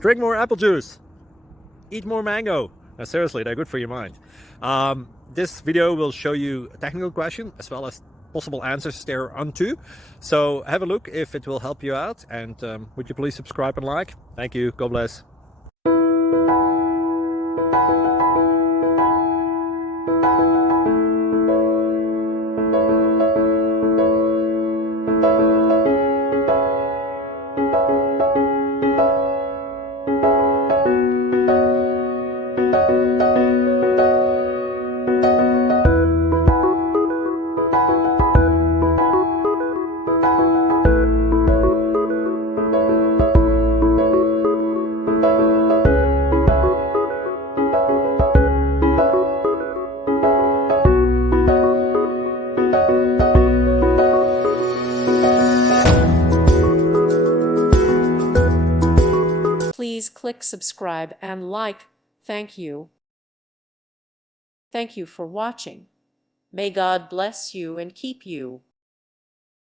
Drink more apple juice. Eat more mango. Now, seriously, they're good for your mind. This video will show you a technical question as well as possible answers thereunto. So have a look if it will help you out. And would you please subscribe and like? Thank you. God bless. Please click subscribe and like. Thank you. Thank you for watching. May God bless you and keep you.